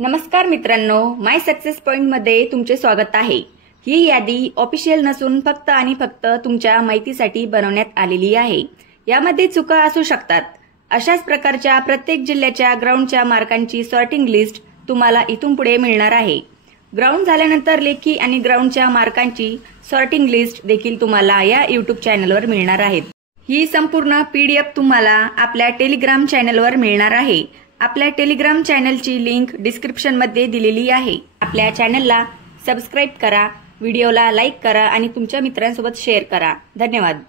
नमस्कार मित्रांनो, माय success point मध्ये तुमचे स्वागत आहे। ही यादी ऑफिशियल नसून फक्त आणि फक्त तुमच्या माहितीसाठी बनवण्यात आलेली आहे। यामध्ये चुका असू शकतात। अशाच प्रकारच्या प्रत्येक जिल्ह्याच्या ग्राउंडच्या मार्कांची सॉर्टिंग लिस्ट तुम्हाला इथून पुढे मिळणार आहे। ग्राउंड झाल्यानंतर लेखी आणि ग्राउंडच्या मार्कांची सॉर्टिंग लिस्ट देखील तुम्हाला या YouTube चॅनलवर मिळणार आहे। ही संपूर्ण PDF तुम्हाला आपल्या टेलिग्राम चॅनलवर मिळणार आहे। आपल्या टेलिग्राम चॅनलची लिंक डिस्क्रिप्शन मध्ये दिलेली आहे। आपल्या चॅनलला सबस्क्राइब करा, व्हिडिओला लाईक करा आणि तुमच्या मित्रांसोबत शेअर करा। धन्यवाद।